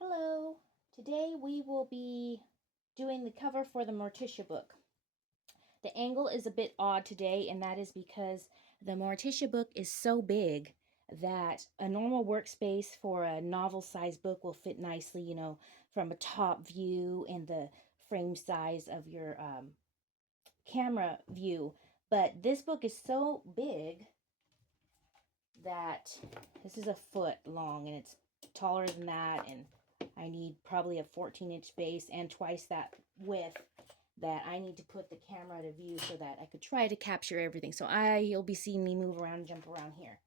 Hello, today we will be doing the cover for the Morticia book. The angle is a bit odd today, and that is because the Morticia book is so big that a normal workspace for a novel-sized book will fit nicely, from a top view and the frame size of your camera view. But this book is so big that this is a foot long, and it's taller than that, and I need probably a 14-inch base and twice that width that I need to put the camera to view so that I could try to capture everything. So you'll be seeing me move around and jump around here.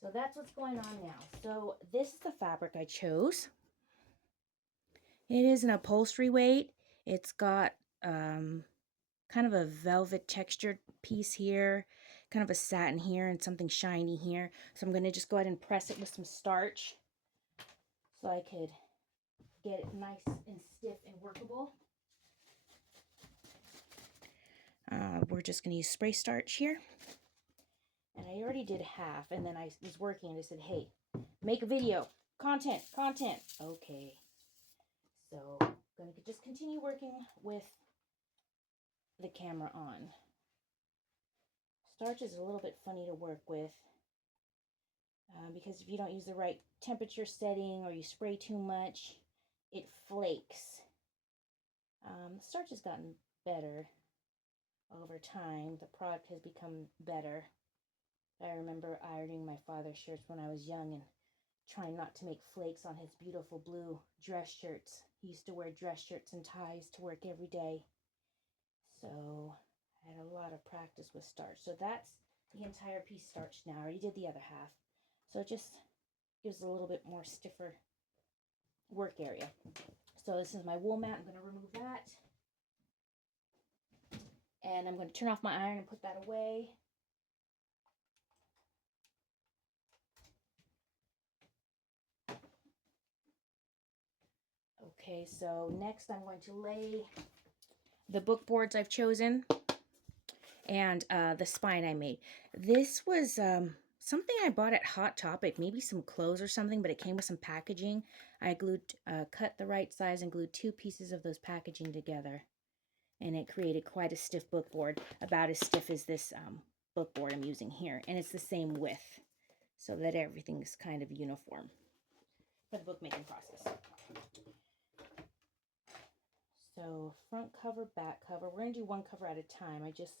So that's what's going on now. So this is the fabric I chose. It is an upholstery weight. It's got kind of a velvet textured piece here, kind of a satin here, and something shiny here. So I'm going to just go ahead and press it with some starch so I could get it nice and stiff and workable. We're just going to use spray starch here. And I already did half, and then I was working and I said, hey, make a video. Content. Okay. So I'm going to just continue working with the camera on. Starch is a little bit funny to work with because if you don't use the right temperature setting or you spray too much, it flakes. The starch has gotten better over time. The product has become better. I remember ironing my father's shirts when I was young and trying not to make flakes on his beautiful blue dress shirts. He used to wear dress shirts and ties to work every day. So I had a lot of practice with starch. So that's the entire piece starched now. I already did the other half. So it just gives a little bit more stiffer work area. So this is my wool mat. I'm going to remove that. And I'm going to turn off my iron and put that away. Okay, so next I'm going to lay the book boards I've chosen and the spine I made. This was something I bought at Hot Topic, maybe some clothes or something, but it came with some packaging. I cut the right size and glued 2 pieces of those packaging together. And it created quite a stiff book board, about as stiff as this book board I'm using here. And it's the same width, so that everything's kind of uniform for the bookmaking process. So front cover, back cover. We're going to do one cover at a time. I just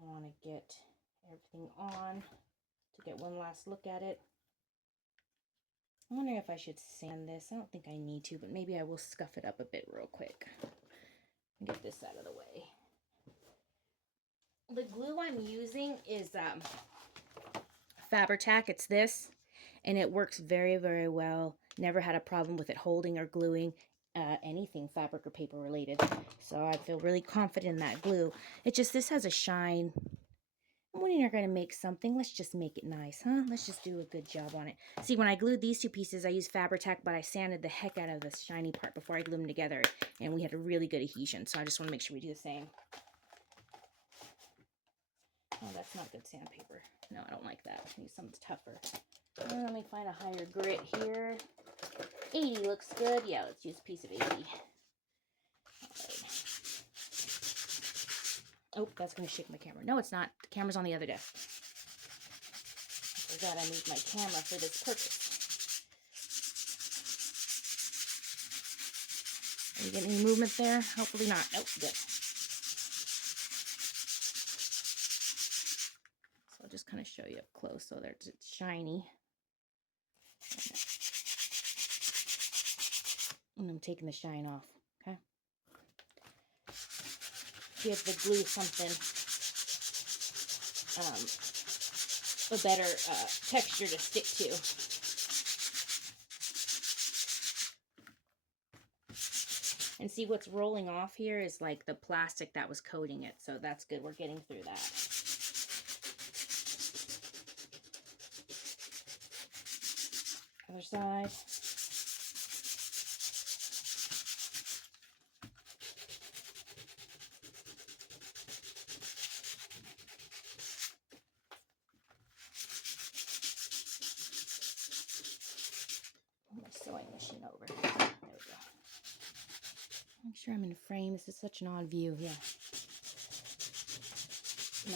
want to get everything on to get one last look at it. I'm wondering if I should sand this. I don't think I need to, but maybe I will scuff it up a bit real quick. Get this out of the way. The glue I'm using is Fabri-Tac. It's this, and it works very, very well. Never had a problem with it holding or gluing anything fabric or paper related. So I feel really confident in that glue. It's just this has a shine. When you're going to make something, let's just make it nice, huh? Let's just do a good job on it. See, when I glued these 2 pieces, I used Fabri-Tac, but I sanded the heck out of the shiny part before I glued them together, and we had a really good adhesion, so I just want to make sure we do the same. Oh, that's not good sandpaper. No, I don't like that. I need something tougher. Let me find a higher grit here. 80 looks good. Yeah, let's use a piece of 80. Oh, that's going to shake my camera. No, it's not. The camera's on the other desk. I forgot I moved my camera for this purpose. Are you getting any movement there? Hopefully not. Nope, good. So I'll just kind of show you up close so that it's shiny. And I'm taking the shine off, okay? Give the glue something, a better texture to stick to. And see, what's rolling off here is like the plastic that was coating it, so that's good. We're getting through that. Other side. My sewing machine over. sure I'm in frame. This is such an odd view. Yeah.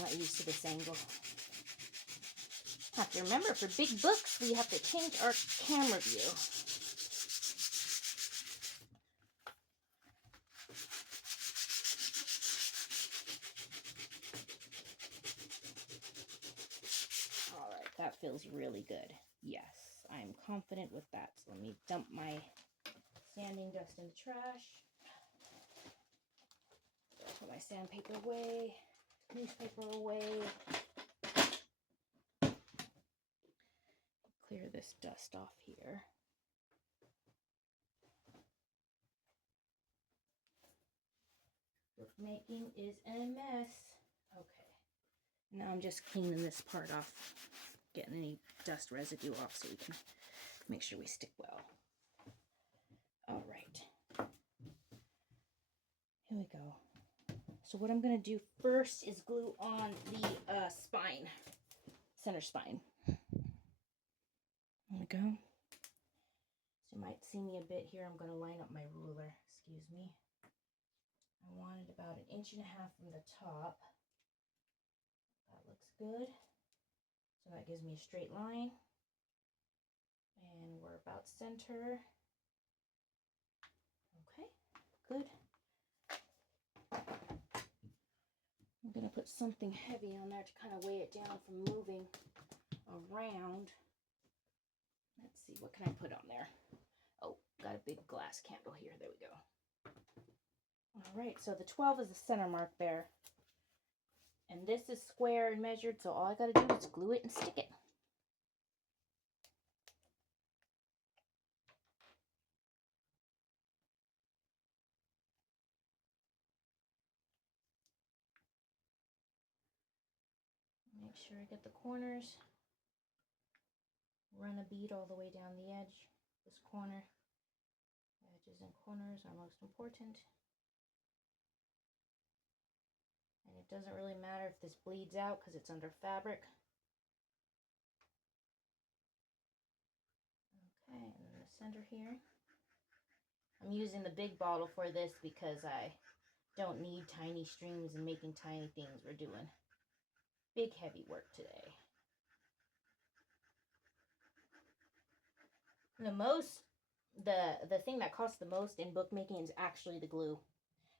Not used to this angle. Have to remember, for big books, we have to change our camera view. All right, that feels really good. Yes, I'm confident with that. So let me dump my sanding dust in the trash. Put my sandpaper away, newspaper away. Clear this dust off here. Bookmaking is a mess. Okay. Now I'm just cleaning this part off, getting any dust residue off so we can make sure we stick well. All right. Here we go. So what I'm going to do first is glue on the spine, center spine. There we go. So you might see me a bit here. I'm going to line up my ruler. Excuse me. I want it about 1.5 inches from the top. That looks good. So that gives me a straight line. And we're about center. Okay, good. I'm going to put something heavy on there to kind of weigh it down from moving around. Let's see, what can I put on there? Oh, got a big glass candle here. There we go. All right, so the 12 is the center mark there. And this is square and measured, so all I got to do is glue it and stick it. Make sure I get the corners. Run a bead all the way down the edge. This corner. Edges and corners are most important. And it doesn't really matter if this bleeds out because it's under fabric. Okay, and then the center here. I'm using the big bottle for this because I don't need tiny streams and making tiny things. We're doing big heavy work today. The thing that costs the most in bookmaking is actually the glue.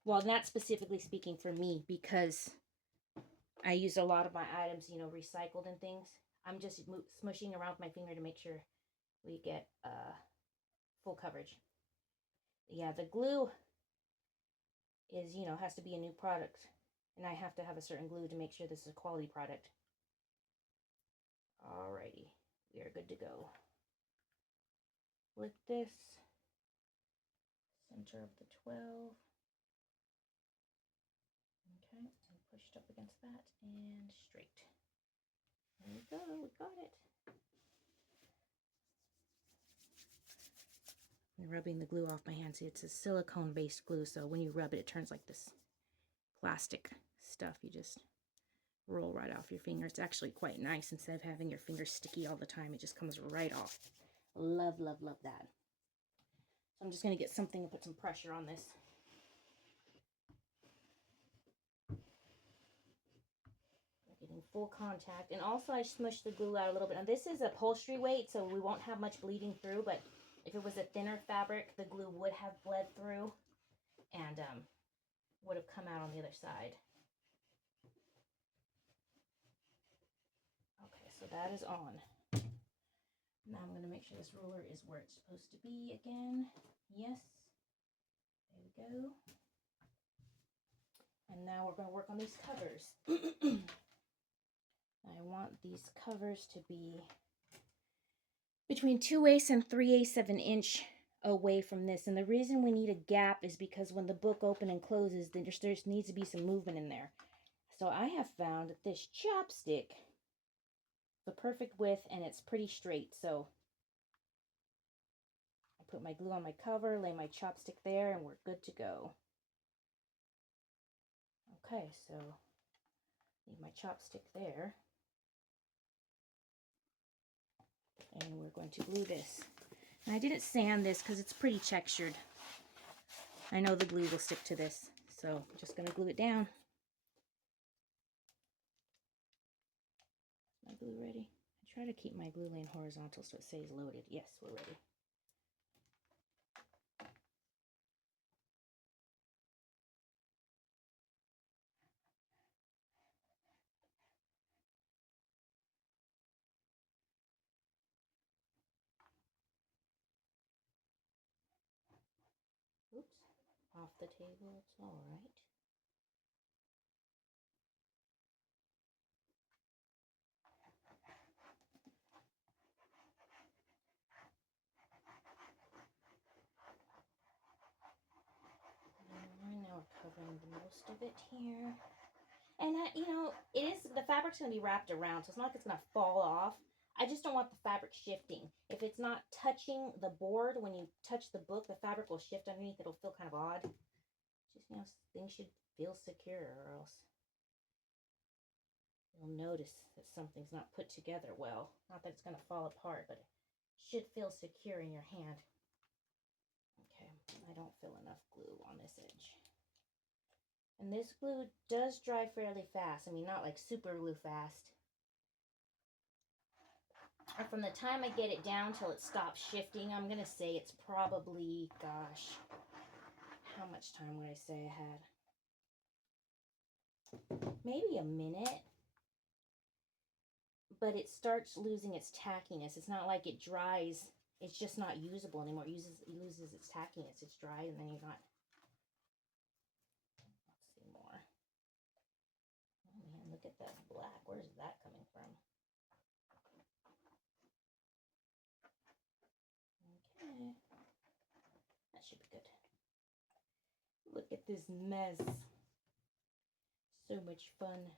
Well, not specifically speaking for me, because I use a lot of my items, you know, recycled and things. I'm just smushing around with my finger to make sure we get full coverage. Yeah, the glue is, you know, has to be a new product, and I have to have a certain glue to make sure this is a quality product. Alrighty, we are good to go. With this, center of the 12. Okay, and pushed up against that and straight. There we go, we got it. I'm rubbing the glue off my hand. See, it's a silicone-based glue, so when you rub it, it turns like this plastic stuff. You just roll right off your finger. It's actually quite nice. Instead of having your fingers sticky all the time, it just comes right off. Love, love, love that. So I'm just going to get something to put some pressure on this. Getting full contact. And also I smushed the glue out a little bit. Now this is upholstery weight, so we won't have much bleeding through, but if it was a thinner fabric, the glue would have bled through and would have come out on the other side. Okay, so that is on. Now I'm going to make sure this ruler is where it's supposed to be again. Yes. There we go. And now we're going to work on these covers. I want these covers to be between 2/8 and 3/8 of an inch away from this. And the reason we need a gap is because when the book opens and closes, there needs to be some movement in there. So I have found that this chopstick, the perfect width, and it's pretty straight. So I put my glue on my cover, lay my chopstick there, and we're good to go. Okay, so leave my chopstick there. And we're going to glue this. And I didn't sand this because it's pretty textured. I know the glue will stick to this, so I'm just going to glue it down. Is my glue ready? I try to keep my glue laying horizontal so it stays loaded. Yes, we're ready. Oops, off the table, it's all right. Now we're covering most of it here. And, you know, the fabric's going to be wrapped around, so it's not like it's going to fall off. I just don't want the fabric shifting. If it's not touching the board, when you touch the book, the fabric will shift underneath. It'll feel kind of odd. Just, you know, things should feel secure, or else you'll notice that something's not put together well. Not that it's going to fall apart, but it should feel secure in your hand. Okay, I don't feel enough glue on this edge. And this glue does dry fairly fast. I mean, not like super glue fast. Or from the time I get it down till it stops shifting, I'm going to say it's probably, gosh, how much time would I say I had? Maybe a minute. But it starts losing its tackiness. It's not like it dries. It's just not usable anymore. It loses its tackiness. It's dried and then you're not. Let's see more. Oh man, look at that black. Where's that coming from? Okay. That should be good. Look at this mess. So much fun.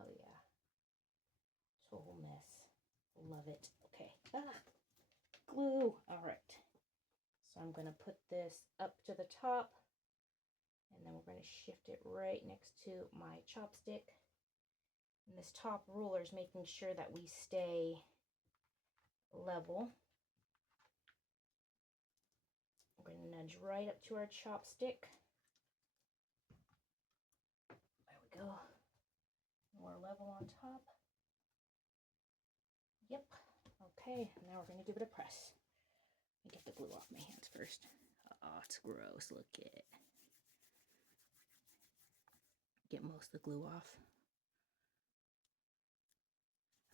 Oh yeah. Total mess. Love it. Okay. Glue. All right. So I'm going to put this up to the top. And then we're going to shift it right next to my chopstick. And this top ruler is making sure that we stay level. We're going to nudge right up to our chopstick. There we go. More level on top. Yep. Okay, now we're going to give it a press. Let me get the glue off my hands first. Oh, it's gross. Look at it. Get most of the glue off.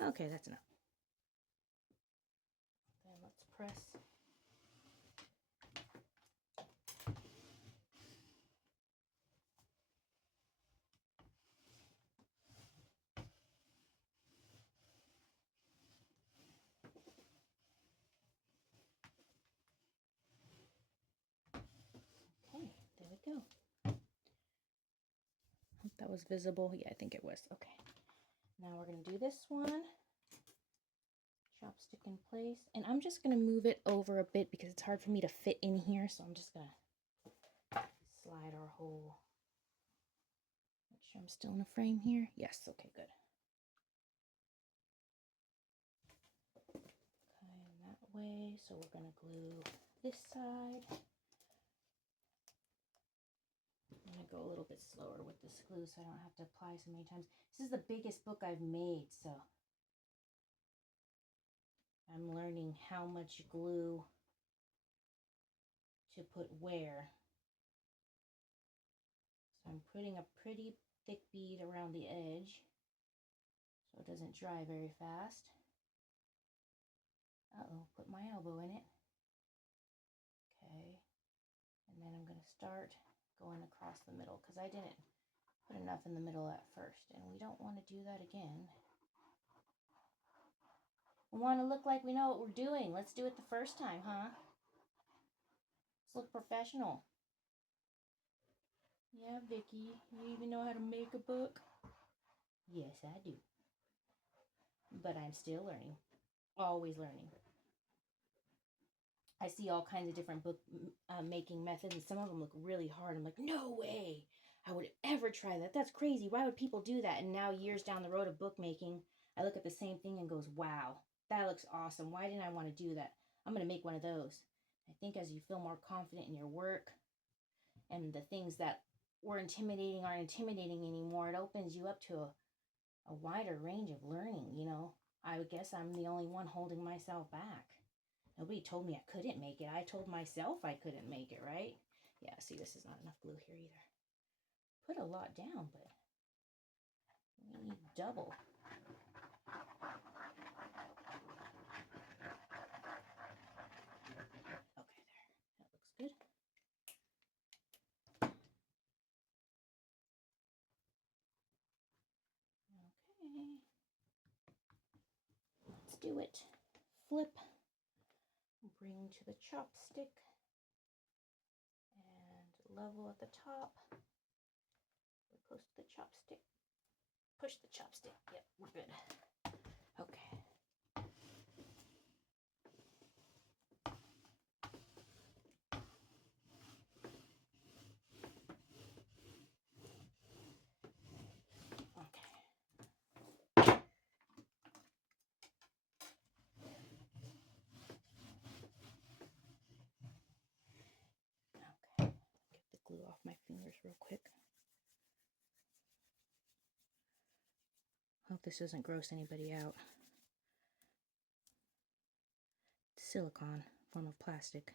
Okay, that's enough. Then let's press. Okay, there we go. Hope that was visible. Yeah, I think it was. Okay. Now we're going to do this one. Chopstick in place. And I'm just going to move it over a bit because it's hard for me to fit in here. So I'm just going to slide our whole. Make sure I'm still in the frame here. Yes, okay, good. Okay, that way. So we're going to glue this side. I'm going to go a little bit slower with this glue so I don't have to apply so many times. This is the biggest book I've made, so I'm learning how much glue to put where. So I'm putting a pretty thick bead around the edge so it doesn't dry very fast. Uh-oh, put my elbow in it. Okay, and then I'm going to start going across the middle because I didn't put enough in the middle at first, and we don't want to do that again. We want to look like we know what we're doing. Let's do it the first time, huh? Let's look professional. Yeah, Vicky, you even know how to make a book? Yes, I do. But I'm still learning. Always learning. I see all kinds of different book making methods, and some of them look really hard. I'm like, no way I would ever try that. That's crazy. Why would people do that? And now, years down the road of bookmaking, I look at the same thing and goes, wow, that looks awesome. Why didn't I want to do that? I'm going to make one of those. I think as you feel more confident in your work, and the things that were intimidating aren't intimidating anymore. It opens you up to a wider range of learning, you know. I would guess I'm the only one holding myself back. Nobody told me I couldn't make it. I told myself I couldn't make it, right? Yeah, see, this is not enough glue here either. Put a lot down, but we need double. Okay, there. That looks good. Okay. Let's do it. Flip. Bring to the chopstick. And level at the top. We're close to the chopstick. Push the chopstick. Yep, we're good. Okay. Okay. Get the glue off my fingers real quick. Hope this doesn't gross anybody out. Silicone, form of plastic.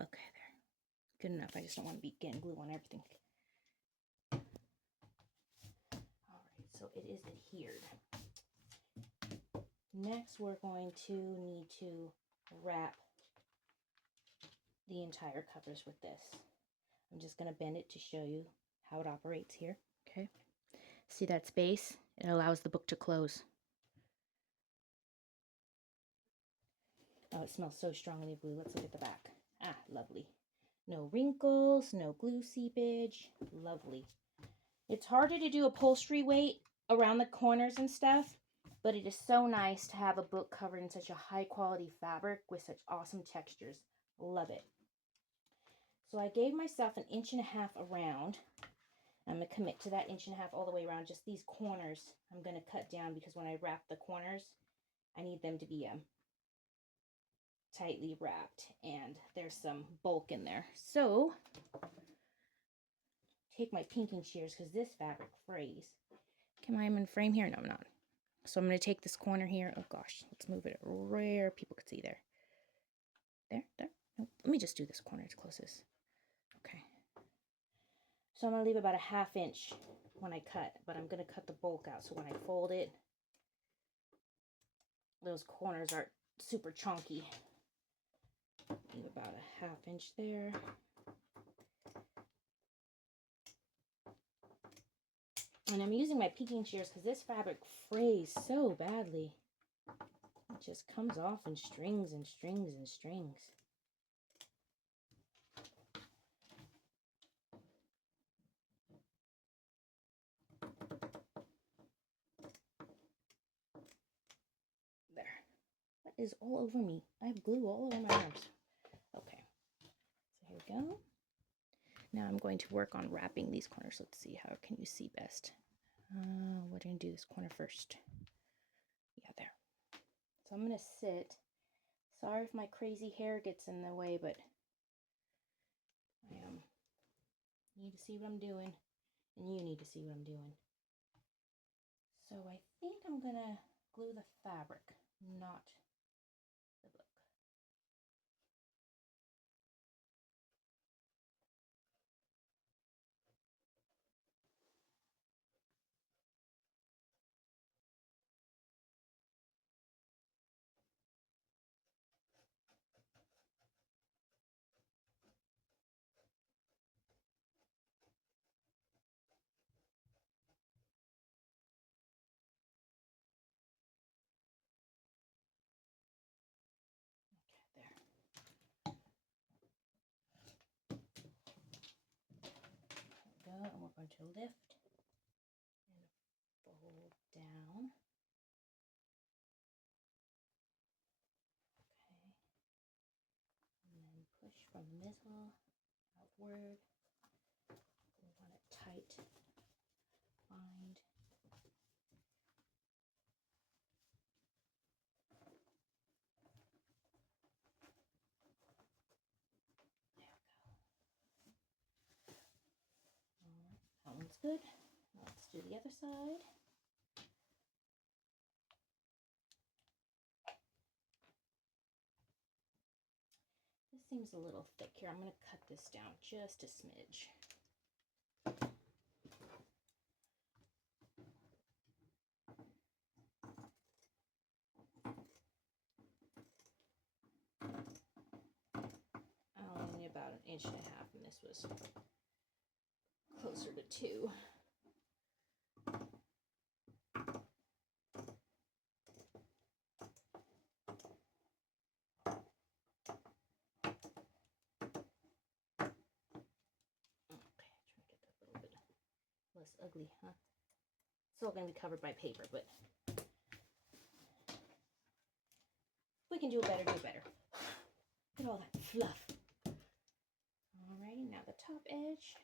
Okay, there. Good enough. I just don't want to be getting glue on everything. Alright, so it is adhered. Next, we're going to need to wrap the entire covers with this. I'm just going to bend it to show you how it operates here. Okay. See that space? It allows the book to close. Oh, it smells so strongly of glue. Let's look at the back. Ah, lovely. No wrinkles, no glue seepage. Lovely. It's harder to do upholstery weight around the corners and stuff, but it is so nice to have a book covered in such a high quality fabric with such awesome textures. Love it. So I gave myself 1.5 inches around. I'm going to commit to that 1.5 inches all the way around. Just these corners I'm going to cut down because when I wrap the corners, I need them to be tightly wrapped, and there's some bulk in there. So take my pinking shears because this fabric frays. Am I in frame here? No, I'm not. So I'm going to take this corner here. Oh gosh, let's move it where people could see there. There. Nope. Let me just do this corner. It's closest. Okay. So I'm going to leave about 1/2 inch when I cut, but I'm going to cut the bulk out. So when I fold it, those corners aren't super chunky. Leave about 1/2 inch there. And I'm using my pinking shears because this fabric frays so badly. It just comes off in strings and strings and strings. There. That is all over me. I have glue all over my arms. Okay. So here we go. Now I'm going to work on wrapping these corners. Let's see, how can you see best? We're going to do this corner first. Yeah, there. So I'm going to sit. Sorry if my crazy hair gets in the way, but I need to see what I'm doing, and you need to see what I'm doing. So I think I'm going to glue the fabric, not the book. And we're going to lift and fold down. Okay. And then push from the middle outward. We want a tight bind. There we go. good. Let's do the other side. This seems a little thick here. I'm going to cut this down just a smidge. Only about 1.5 inches, and this was closer to 2. Less ugly, huh? Still going to be covered by paper, but we can do better, do better. Look at all that fluff. Alrighty, now the top edge.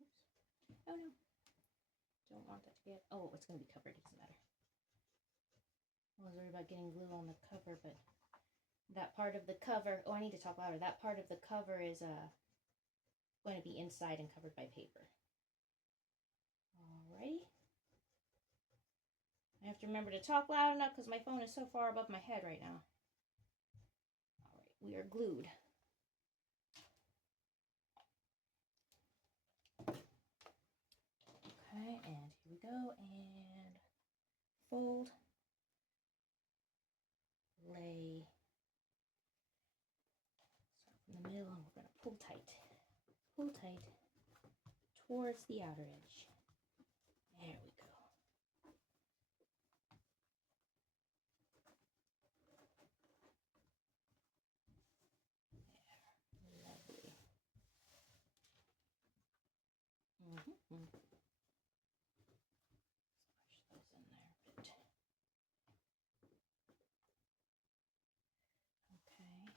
Oops. Oh no. Don't want that to get, oh, it's going to be covered, it doesn't matter. I was worried about getting glue on the cover, but that part of the cover, oh, I need to talk louder. That part of the cover is going to be inside and covered by paper. Alrighty. I have to remember to talk loud enough because my phone is so far above my head right now. Alright, we are glued. Okay, and here we go, and fold, lay, start from the middle, and we're going to pull tight towards the outer edge. There we go. There, lovely. Squish those in there a bit. Okay.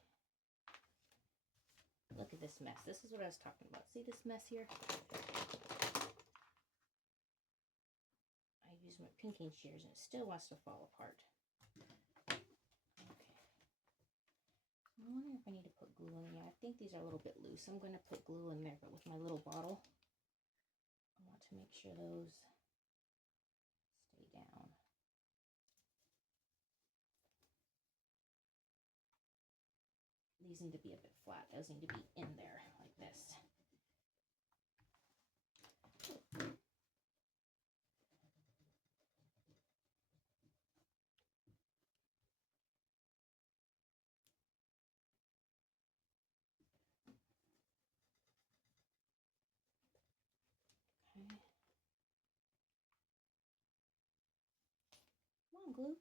Look at this mess. This is what I was talking about. See this mess here? I use my pinking shears and it still wants to fall apart. Okay. I wonder if I need to put glue in. Yeah, I think these are a little bit loose. I'm going to put glue in there, but with my little bottle, I want to make sure those stay down. These need to be a bit flat. Those need to be in there like this. Okay. Come on, glue.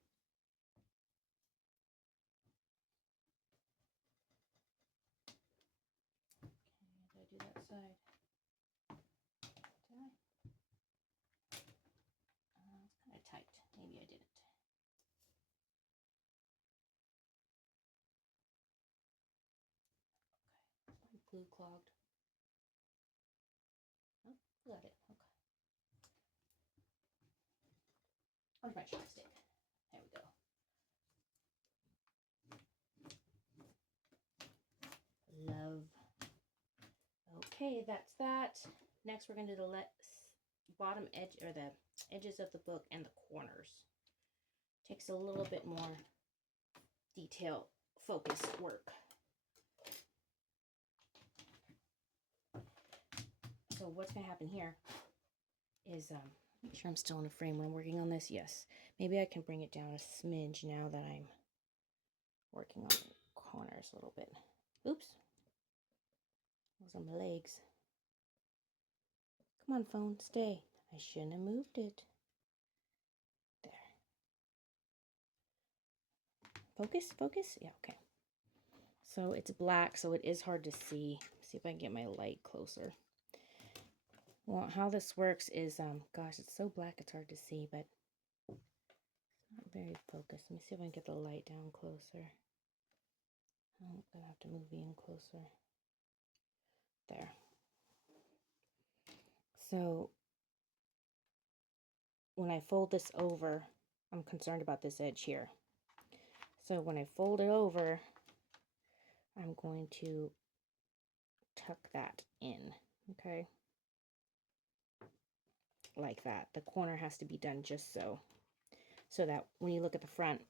Okay, did I do that side? Did I? It's kind of tight. Maybe I didn't. Okay, my glue clogged. Oh, got it. Okay. Where's my chopstick? There we go. Love. Okay, that's that. Next, we're going to do the bottom edge, or the edges of the book and the corners. Takes a little bit more detail, focus work. So what's going to happen here is, make sure I'm still in a frame when I'm working on this. Yes. Maybe I can bring it down a smidge now that I'm working on the corners a little bit. Oops. Those are my legs. Come on, phone, stay. I shouldn't have moved it. There. Focus, focus? Yeah, okay. So it's black, so it is hard to see. See if I can get my light closer. Well, how this works is, gosh, it's so black it's hard to see, but not very focused. Let me see if I can get the light down closer. I'm gonna have to move in closer. There. So when I fold this over, I'm concerned about this edge here. So when I fold it over, I'm going to tuck that in, okay? Like that. The corner has to be done just so. So that when you look at the front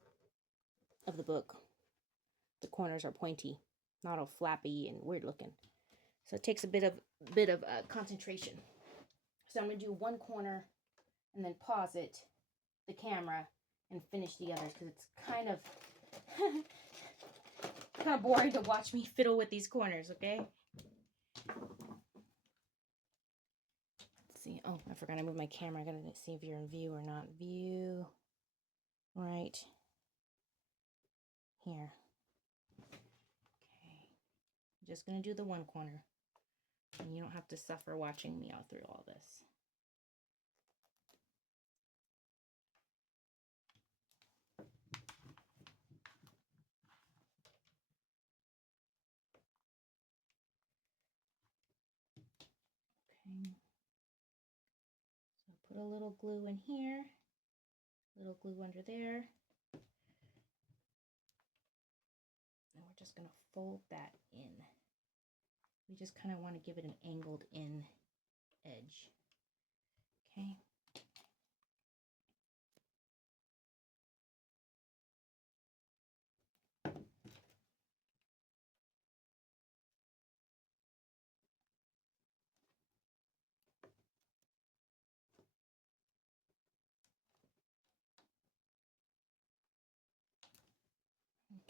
of the book, the corners are pointy, not all flappy and weird looking. So it takes a bit of concentration. So I'm going to do one corner and then pause it, the camera, and finish the others because it's kind of boring to watch me fiddle with these corners, okay? Let's see. Oh, I forgot I moved my camera. I gotta see if you're in view or not. View. Right here. Okay. I'm just gonna do the one corner. And you don't have to suffer watching me all through all this. Okay. So put a little glue in here, a little glue under there. And we're just going to fold that in. We just kind of want to give it an angled in edge. Okay.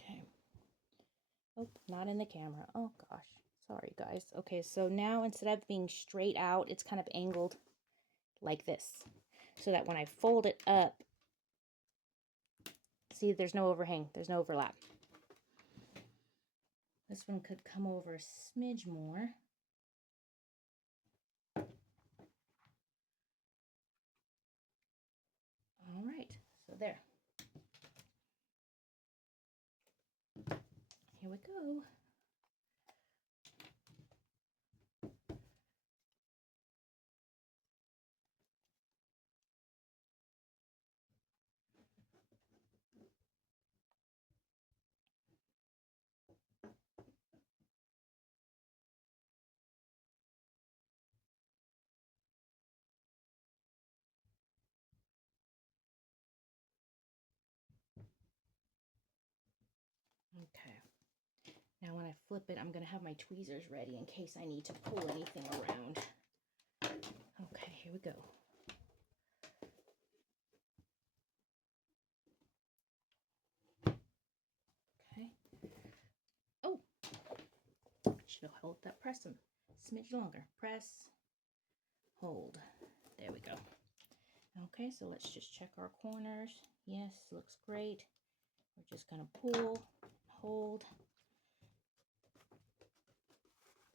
Okay. Oh, not in the camera. Oh gosh. Sorry guys. Okay, so now instead of being straight out, it's kind of angled like this. So that when I fold it up, see, there's no overhang, there's no overlap. This one could come over a smidge more. All right, so there. Here we go. Okay. Now when I flip it, I'm going to have my tweezers ready in case I need to pull anything around. Okay, here we go. Okay. Oh, should have held that press a smidge longer. Press, hold. There we go. Okay, so let's just check our corners. Yes, looks great. We're just going to pull, hold,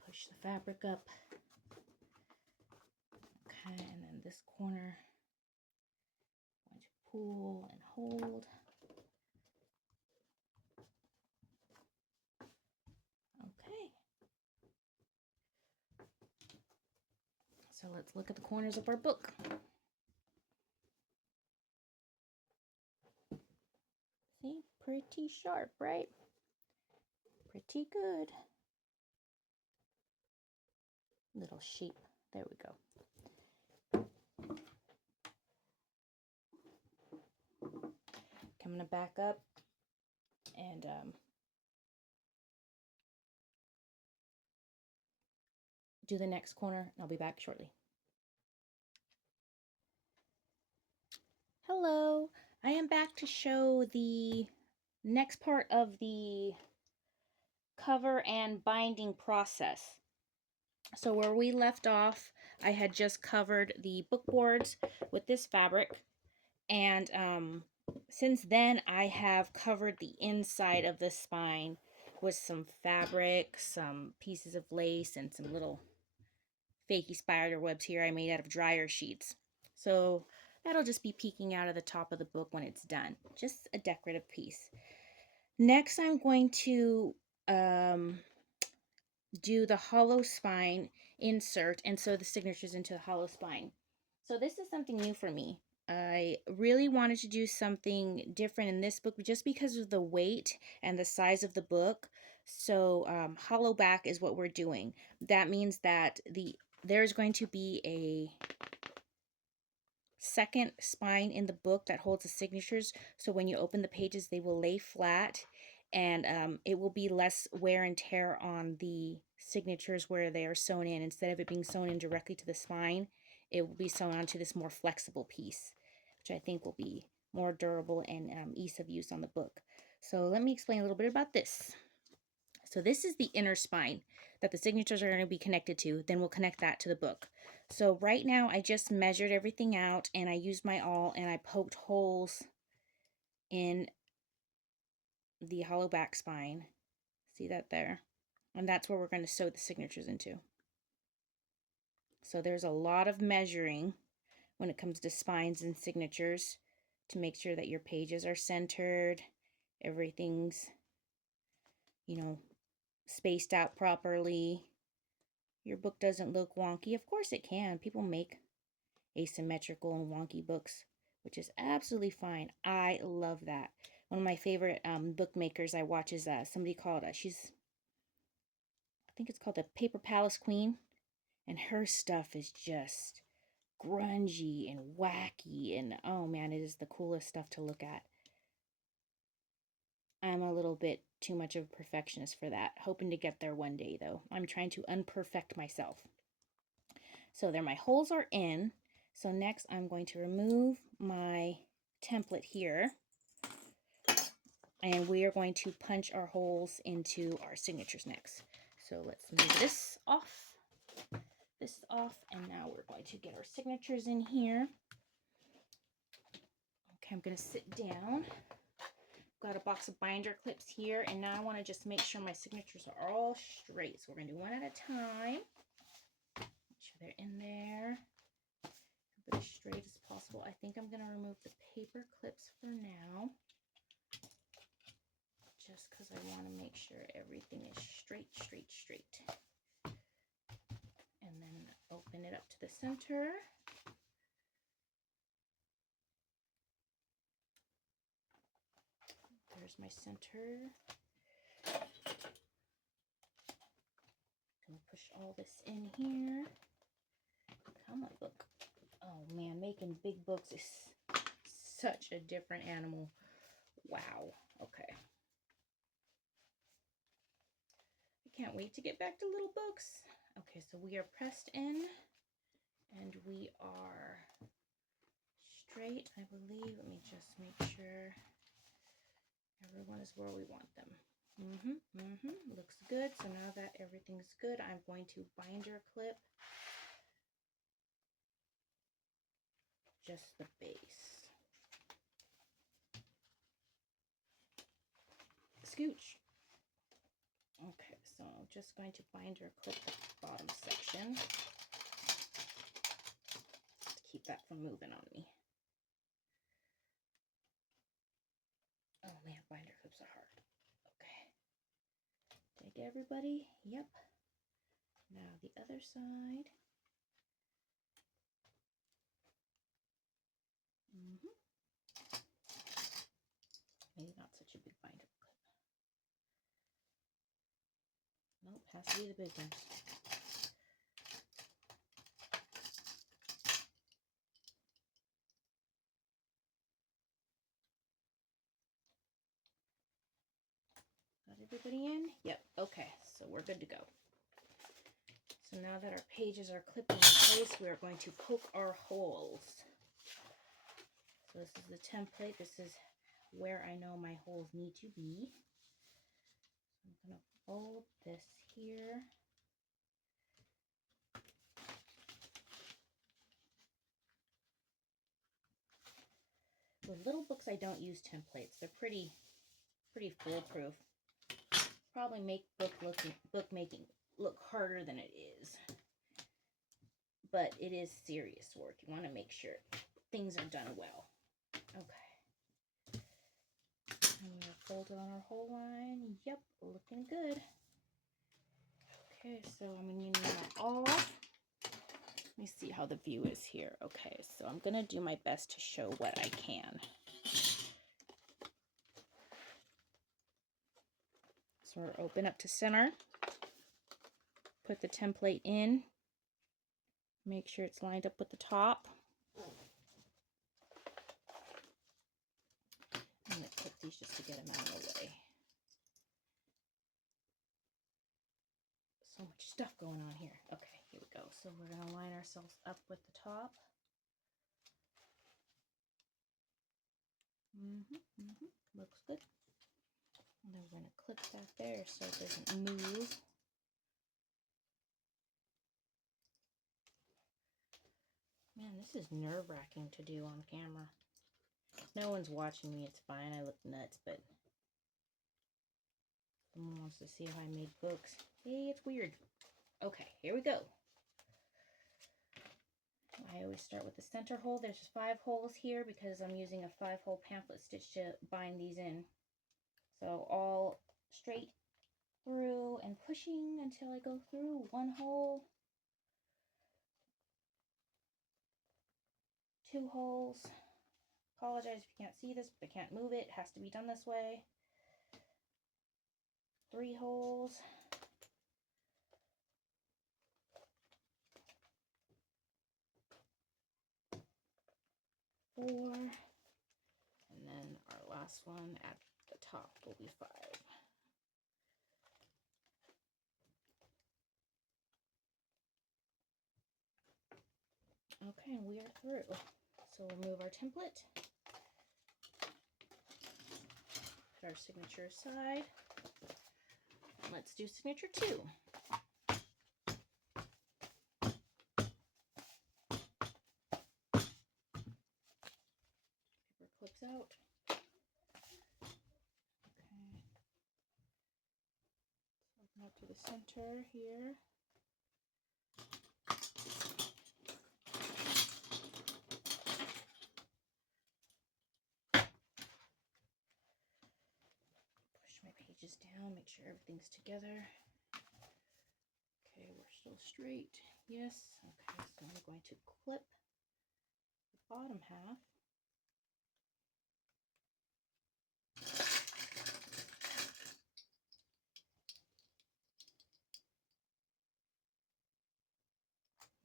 push the fabric up. Okay, and then this corner, I'm going to pull and hold. Okay. So let's look at the corners of our book. See, pretty sharp, right? Pretty good. Little sheep. There we go. I'm gonna back up and do the next corner. I'll be back shortly. Hello, I am back to show the next part of the cover and binding process. So where we left off, I had just covered the book boards with this fabric, and since then I have covered the inside of the spine with some fabric, some pieces of lace, and some little fakey spider webs here I made out of dryer sheets. So that'll just be peeking out of the top of the book when it's done. Just a decorative piece. Next, I'm going to do the hollow spine insert and sew the signatures into the hollow spine. So this is something new for me. I really wanted to do something different in this book just because of the weight and the size of the book. So Hollowback is what we're doing. That means that there's going to be a second spine in the book that holds the signatures. So when you open the pages, they will lay flat, and it will be less wear and tear on the signatures where they are sewn in. Instead of it being sewn in directly to the spine, it will be sewn onto this more flexible piece, which I think will be more durable and ease of use on the book. So let me explain a little bit about this. So this is the inner spine that the signatures are going to be connected to. Then we'll connect that to the book. So right now I just measured everything out, and I used my awl and I poked holes in the Hollowback spine. See that there? And that's where we're going to sew the signatures into. So there's a lot of measuring when it comes to spines and signatures to make sure that your pages are centered, everything's, spaced out properly. Your book doesn't look wonky. Of course it can. People make asymmetrical and wonky books, which is absolutely fine. I love that. One of my favorite bookmakers I watch is somebody called, I think it's called the Paper Palace Queen, and her stuff is just grungy and wacky, and oh man, it is the coolest stuff to look at. I'm a little bit too much of a perfectionist for that. Hoping to get there one day, though. I'm trying to unperfect myself. So there, my holes are in. So next I'm going to remove my template here, and we are going to punch our holes into our signatures next. So let's move this off, and now we're going to get our signatures in here. Okay, I'm going to sit down. Got a box of binder clips here, and now I want to just make sure my signatures are all straight. So we're going to do one at a time. Make sure they're in there, but as straight as possible. I think I'm going to remove the paper clips for now, just because I want to make sure everything is straight. And then open it up to the center. There's my center. Gonna push all this in here. Come on, book. Oh man, making big books is such a different animal. Wow. Okay. I can't wait to get back to little books. Okay, so we are pressed in, and we are straight, I believe. Let me just make sure everyone is where we want them. Looks good. So now that everything's good, I'm going to binder clip just the base. Scooch. Okay, so I'm just going to binder clip the bottom section to keep that from moving on me. Oh man, binder clips are hard. Okay. Did I get everybody? Yep. Now the other side. Maybe not such a big binder clip. Nope, has to be the big one. Got everybody in? Yep, okay, so we're good to go. So now that our pages are clipped in place, we are going to poke our holes. So this is the template. This is where I know my holes need to be. I'm going to fold this here. With little books, I don't use templates. They're pretty foolproof. Probably make bookmaking look harder than it is. But it is serious work. You want to make sure things are done well. Okay. And we're folded on our whole line. Yep, looking good. Okay, so I'm going to use my awl. me see how the view is here. Okay, so I'm going to do my best to show what I can. So we're open up to center. Put the template in. Make sure it's lined up with the top. I'm going to clip these just to get them out of the way. So much stuff going on here. Okay, here we go. So we're going to line ourselves up with the top. Looks good. And then we're going to clip that there so it doesn't move. Man, this is nerve-wracking to do on camera. No one's watching me, it's fine. I look nuts, but someone wants to see how I made books. Hey, it's weird. Okay, here we go. I always start with the center hole. There's 5 holes here because I'm using a 5-hole pamphlet stitch to bind these in. So all straight through and pushing until I go through 1 hole, 2 holes. Apologize if you can't see this, but I can't move it. It has to be done this way. 3 holes. 4. And then our last one at the top will be 5. Okay, and we are through. So we'll move our template. Put our signature aside. Let's do signature 2. Paper clips out. Okay. Open up to the center here. Push my pages down, make sure everything's together. Okay, we're still straight. Yes. Okay, so I'm going to clip the bottom half.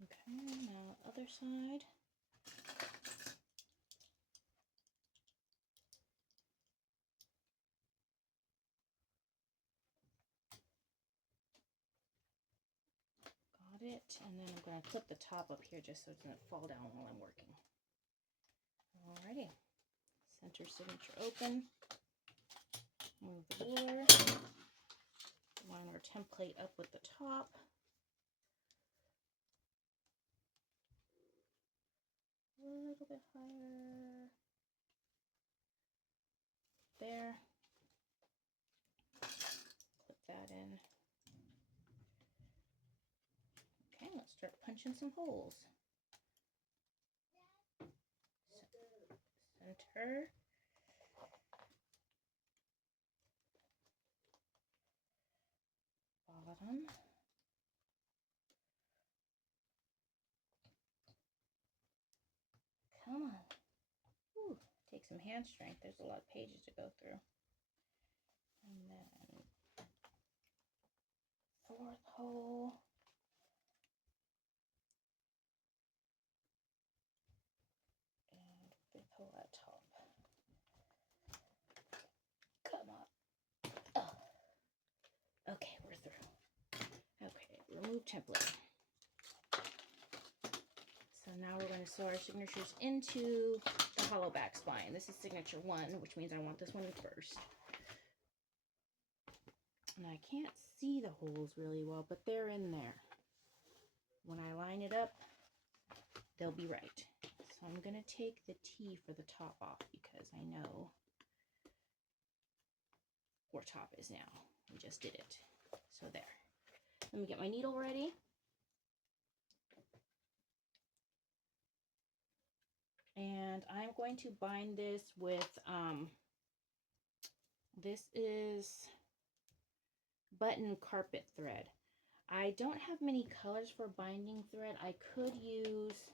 Okay, now other side. Got it, and then I'm going to clip the top up here just so it doesn't fall down while I'm working. Alrighty, center signature open. Move the ruler. Line our template up with the top. A little bit higher. There. Clip that in. Okay, let's start punching some holes. Center. Bottom. Come on. Whew. Take some hand strength. There's a lot of pages to go through. And then 4th hole. And 5th hole at top. Come on. Oh. Okay, we're through. Okay, remove template. So now we're going to sew our signatures into the Hollowback spine. This is signature 1, which means I want this one first. And I can't see the holes really well, but they're in there. When I line it up, they'll be right. So I'm going to take the T for the top off because I know where top is now. We just did it. So there. Let me get my needle ready. And I'm going to bind this with, this is button carpet thread. I don't have many colors for binding thread. I could use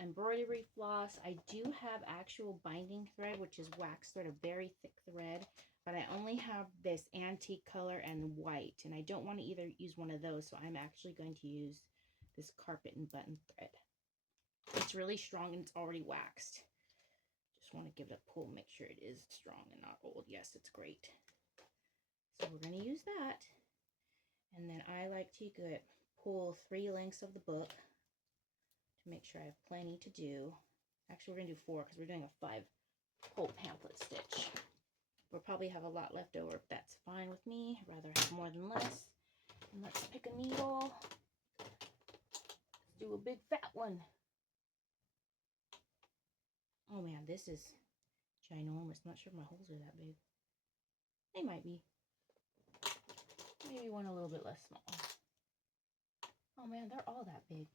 embroidery floss. I do have actual binding thread, which is wax thread, a very thick thread, but I only have this antique color and white, and I don't want to either use one of those, so I'm actually going to use this carpet and button thread. It's really strong and it's already waxed. Just want to give it a pull, make sure it is strong and not old. Yes, it's great. So we're going to use that. And then I like to pull 3 lengths of the book to make sure I have plenty to do. Actually, we're going to do 4 because we're doing a 5-hole pamphlet stitch. We'll probably have a lot left over, but that's fine with me. I'd rather have more than less. And let's pick a needle. Let's do a big fat one. Oh man, this is ginormous. Not sure if my holes are that big. They might be. Maybe one a little bit less small. Oh man, they're all that big.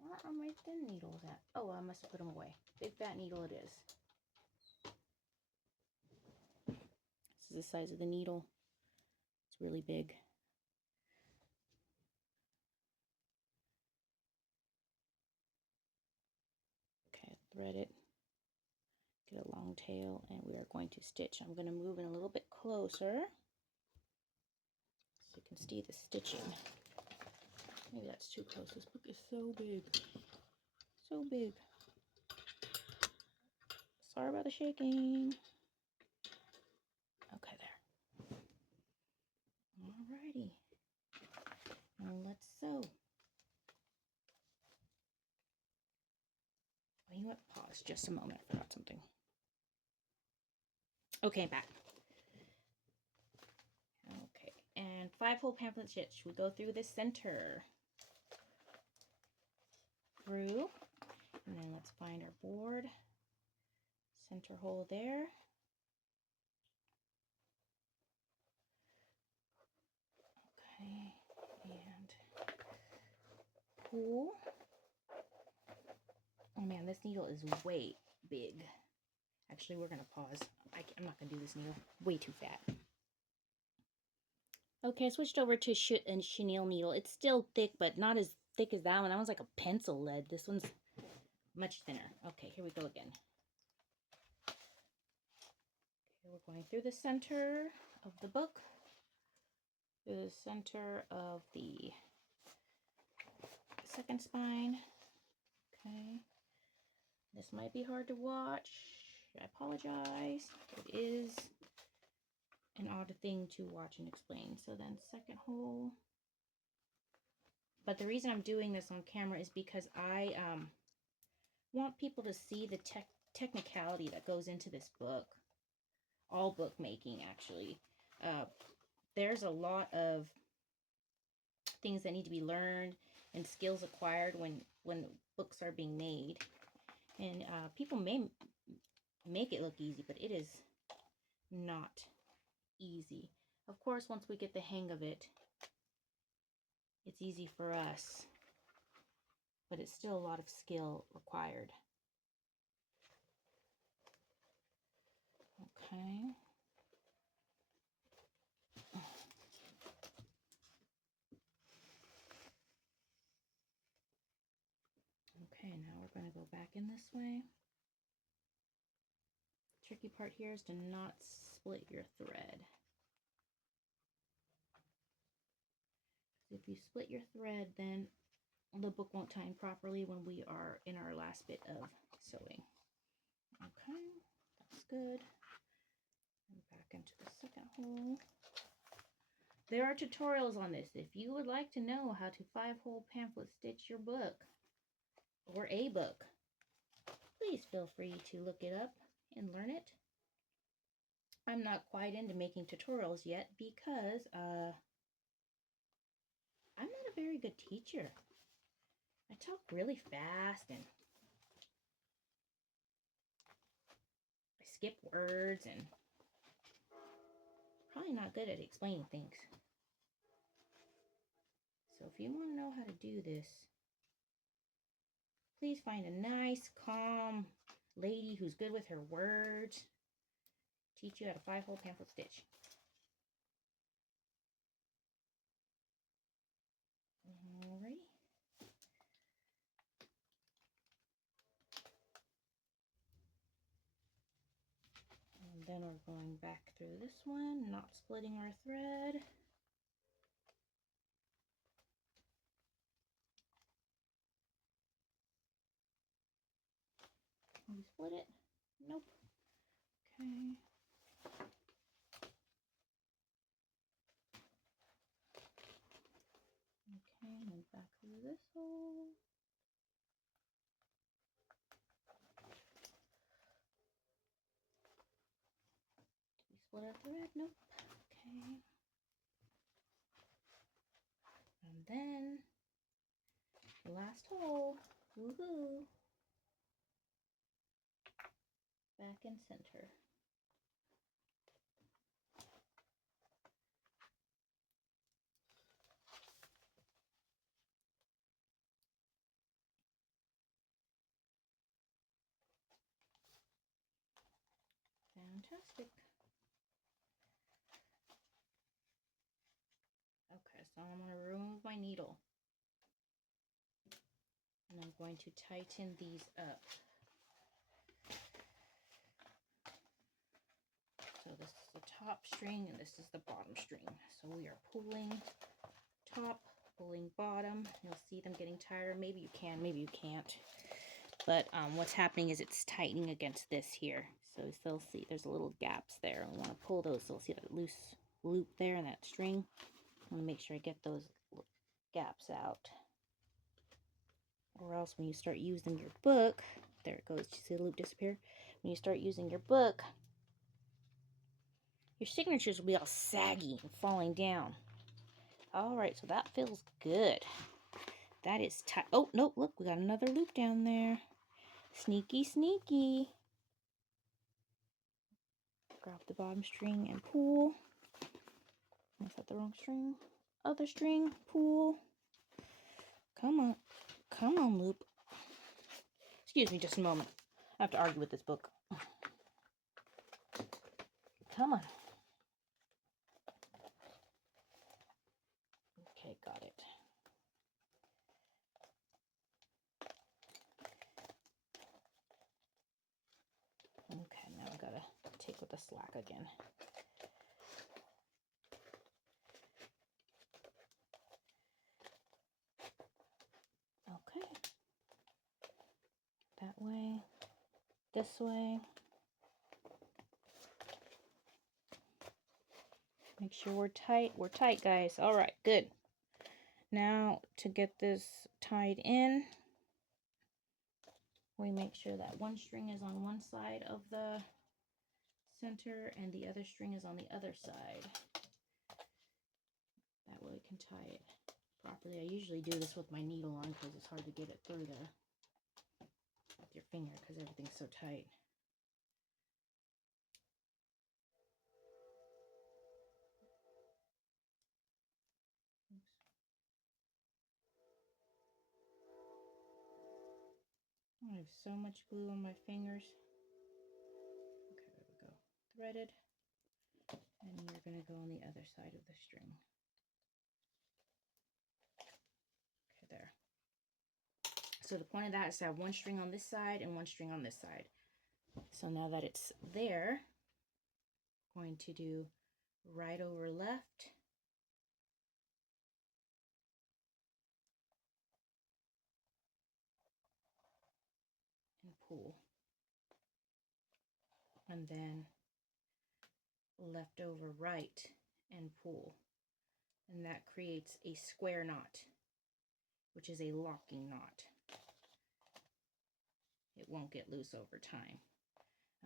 Where are my thin needles at? Oh, I must have put them away. Big fat needle it is. This is the size of the needle. It's really big. Okay, thread it. Get a long tail, and we are going to stitch. I'm going to move in a little bit closer so you can see the stitching. Maybe that's too close. This book is so big. So big. Sorry about the shaking. Okay, there. Alrighty. Now let's sew. Oh, you know what? Pause just a moment. I forgot something. Okay, back. Okay, and 5-hole pamphlet stitch. We go through the center. Through. And then let's find our board. Center hole there. Okay, and pull. Oh man, this needle is way big. Actually, we're going to pause. I'm not going to do this needle. Way too fat. Okay, I switched over to a chenille needle. It's still thick, but not as thick as that one. That one's like a pencil lead. This one's much thinner. Okay, here we go again. Okay, we're going through the center of the book. Through the center of the second spine. Okay. This might be hard to watch. I apologize. It is an odd thing to watch and explain. So then second hole. But the reason I'm doing this on camera is because I want people to see the technicality that goes into this book. All bookmaking, actually. There's a lot of things that need to be learned and skills acquired when books are being made. And people may make it look easy, but it is not easy. Of course, once we get the hang of it, it's easy for us, but it's still a lot of skill required. Okay. Okay, now we're going to go back in this way. Tricky part here is to not split your thread. If you split your thread, then the book won't tie in properly when we are in our last bit of sewing. Okay, that's good. And back into the second hole. There are tutorials on this. If you would like to know how to 5-hole pamphlet stitch your book or a book, please feel free to look it up and learn it. I'm not quite into making tutorials yet because I'm not a very good teacher. I talk really fast and I skip words and probably not good at explaining things. So if you want to know how to do this, please find a nice, calm lady who's good with her words. Teach you how to 5-hole pamphlet stitch. then we're going back through this one, not splitting our thread. Can we split it? Nope. Okay. Okay, and then back through this hole. Did we split our thread? Nope. Okay. And then the last hole. Woohoo! Back in center. Fantastic. Okay, so I'm going to remove my needle. And I'm going to tighten these up. So this is the top string and this is the bottom string. So we are pulling top, pulling bottom. You'll see them getting tighter. Maybe you can, maybe you can't. But what's happening is it's tightening against this here. So you'll see there's little gaps there. I want to pull those so you'll see that loose loop there in that string. I want to make sure I get those gaps out. Or else when you start using your book, there it goes. Did you see the loop disappear? When you start using your book, your signatures will be all saggy and falling down. All right, so that feels good. That is tight. Oh, nope, look, we got another loop down there. Sneaky, sneaky. Grab the bottom string and pull. Is that the wrong string? Other string, pull. Come on. Come on, loop. Excuse me just a moment. I have to argue with this book. Come on. Okay, got it. Okay, now I've got to take with the slack again. Okay. That way. This way. Make sure we're tight. We're tight, guys. All right, good. Now, to get this tied in, we make sure that one string is on one side of the center and the other string is on the other side. That way we can tie it properly. I usually do this with my needle on because it's hard to get it through with your finger because everything's so tight. I have so much glue on my fingers. Okay, there we go. Threaded. And you're going to go on the other side of the string. Okay, there. So the point of that is to have one string on this side and one string on this side. So now that it's there, I'm going to do right over left. And pull. And then left over right and pull. And that creates a square knot, which is a locking knot. It won't get loose over time.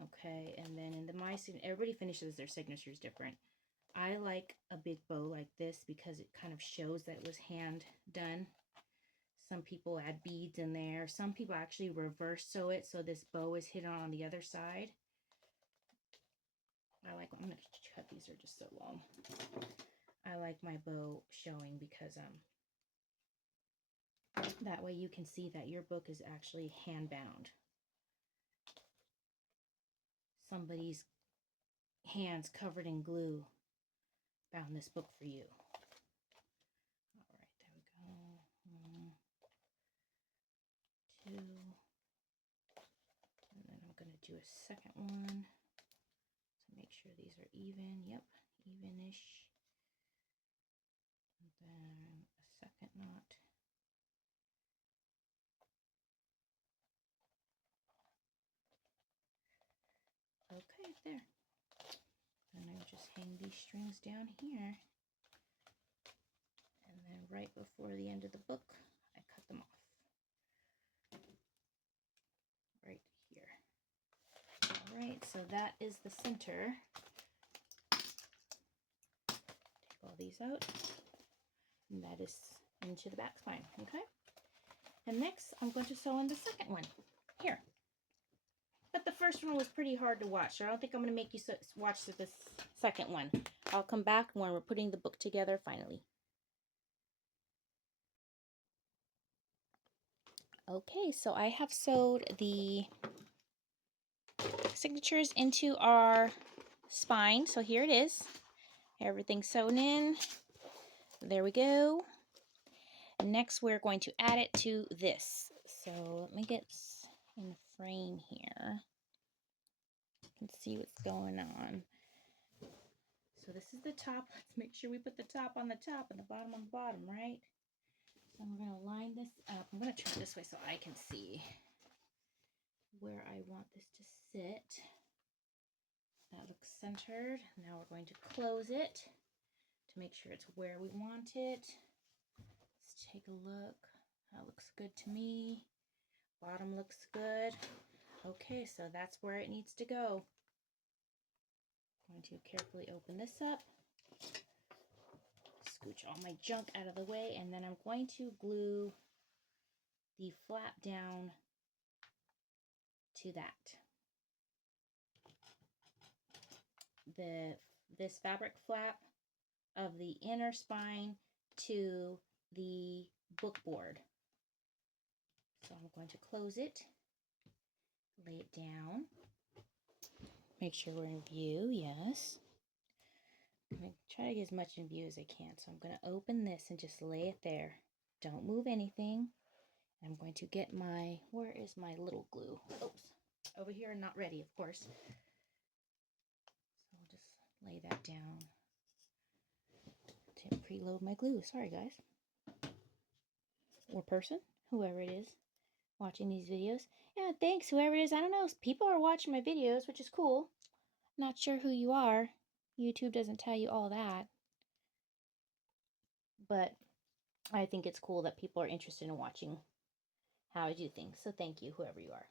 Okay, and then in my signature, everybody finishes their signatures different. I like a big bow like this because it kind of shows that it was hand done. Some people add beads in there. Some people actually reverse sew it so this bow is hidden on the other side. I'm going to cut, these are just so long. I like my bow showing because that way you can see that your book is actually hand bound. Somebody's hands covered in glue bound this book for you. All right, there we go. 1, 2, and then I'm going to do a second one. So sure these are even. Yep, evenish. And then a second knot. Okay, there. Then I just hang these strings down here. And then right before the end of the book, I cut them off. Right here. All right, so that is the center. Take all these out. And that is into the back spine, okay? And next, I'm going to sew on the second one. Here. But the first one was pretty hard to watch, so I don't think I'm going to make you watch this second one. I'll come back when we're putting the book together finally. Okay, so I have sewed the signatures into our spine. So here it is. Everything's sewn in. There we go. Next, we're going to add it to this. So let me get in the frame here. You can see what's going on. So this is the top. Let's make sure we put the top on the top and the bottom on the bottom, right? So I'm going to line this up. I'm going to turn it this way so I can see where I want this to sit. That looks centered. Now we're going to close it to make sure it's where we want it. Let's take a look. That looks good to me. Bottom looks good. Okay, so that's where it needs to go. I'm going to carefully open this up. Scooch all my junk out of the way, and then I'm going to glue the flap down to that. This fabric flap of the inner spine to the book board. So I'm going to close it, lay it down, make sure we're in view, yes. I'm going to try to get as much in view as I can. So I'm going to open this and just lay it there. Don't move anything. I'm going to get where is my little glue? Oops, over here, not ready, of course. So I'll just lay that down. To preload my glue. Sorry, guys. Or person, whoever it is watching these videos. Yeah, thanks, whoever it is. I don't know. People are watching my videos, which is cool. Not sure who you are. YouTube doesn't tell you all that. But I think it's cool that people are interested in watching how I do things. So thank you, whoever you are.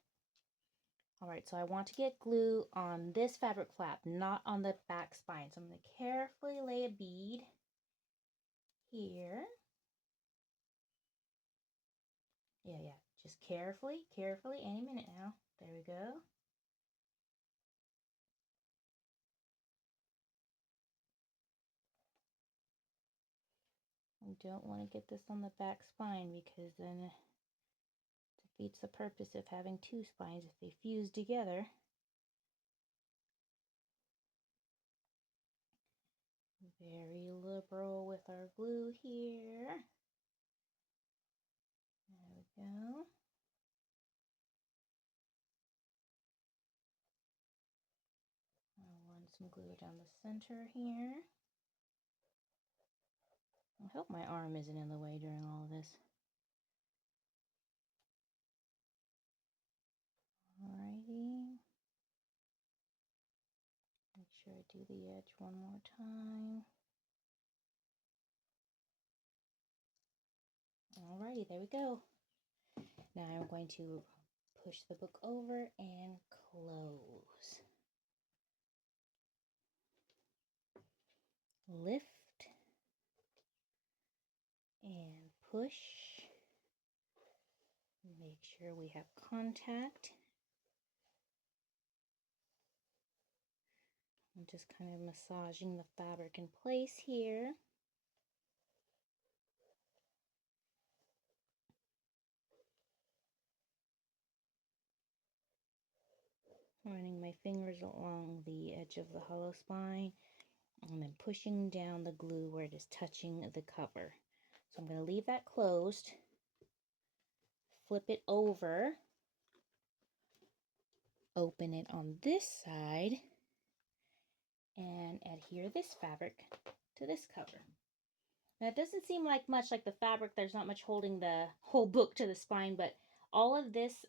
All right, so I want to get glue on this fabric flap, not on the back spine. So I'm going to carefully lay a bead here. Yeah. Just carefully. Any minute now. There we go. We don't want to get this on the back spine because then it defeats the purpose of having two spines if they fuse together. Very liberal with our glue here. There we go. I'll run some glue down the center here. I hope my arm isn't in the way during all of this. Alrighty. Make sure I do the edge one more time. Alrighty, there we go. Now I'm going to push the book over and close. Lift and push. Make sure we have contact. I'm just kind of massaging the fabric in place here. Running my fingers along the edge of the hollow spine and then pushing down the glue where it is touching the cover. So I'm going to leave that closed, flip it over, open it on this side, and adhere this fabric to this cover. Now it doesn't seem like much, like the fabric, there's not much holding the whole book to the spine, but all of this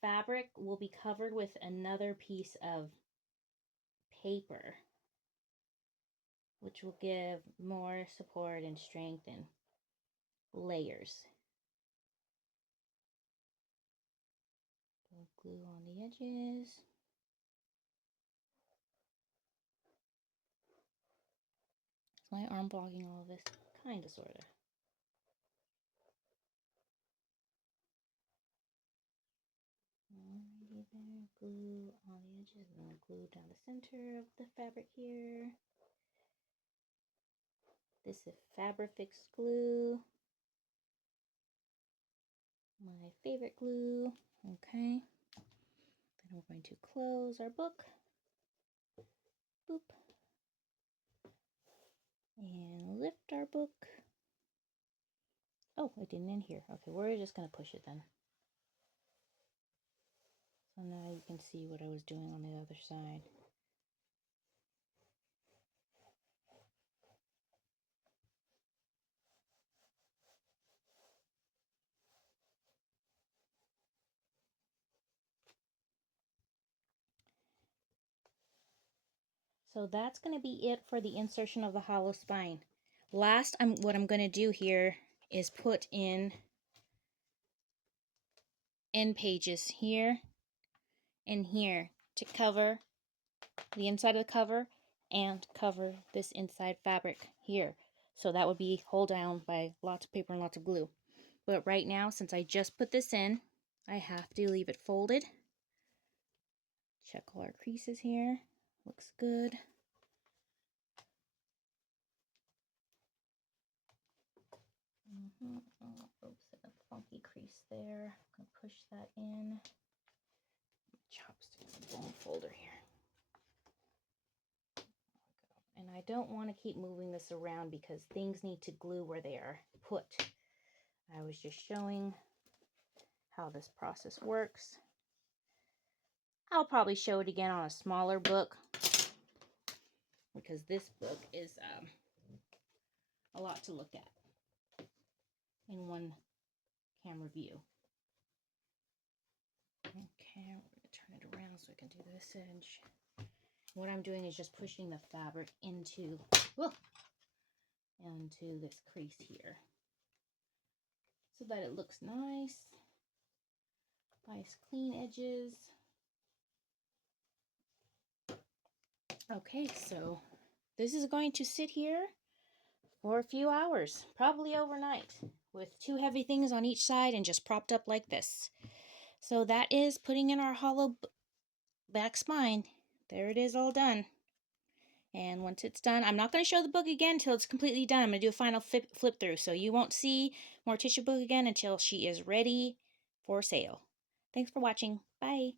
fabric will be covered with another piece of paper, which will give more support and strength and layers. Glue on the edges. Is my arm blocking all of this? Kinda, sorta. Alrighty there. Glue on the edges and then glue down the center of the fabric here. This is Fabrifix glue. My favorite glue. Okay. Then we're going to close our book. Boop. And lift our book. Oh, it didn't end here. Okay, we're just going to push it then. So now you can see what I was doing on the other side. So that's going to be it for the insertion of the hollow spine. Last, what I'm going to do here is put in end pages here and here to cover the inside of the cover and cover this inside fabric here. So that would be held down by lots of paper and lots of glue. But right now, since I just put this in, I have to leave it folded. Check all our creases here. Looks good. Oh, oops, a funky crease there. I'm going to push that in. Chopsticks and bone folder here. And I don't want to keep moving this around because things need to glue where they are put. I was just showing how this process works. I'll probably show it again on a smaller book because this book is a lot to look at in one camera view. Okay, we're going to turn it around so I can do this edge. What I'm doing is just pushing the fabric into this crease here so that it looks nice clean edges. Okay, so this is going to sit here for a few hours, probably overnight, with two heavy things on each side and just propped up like this. So that is putting in our hollow back spine. There it is, all done. And once it's done, I'm not going to show the book again until it's completely done. I'm going to do a final flip through. So you won't see Morticia book again until she is ready for sale. Thanks for watching. Bye.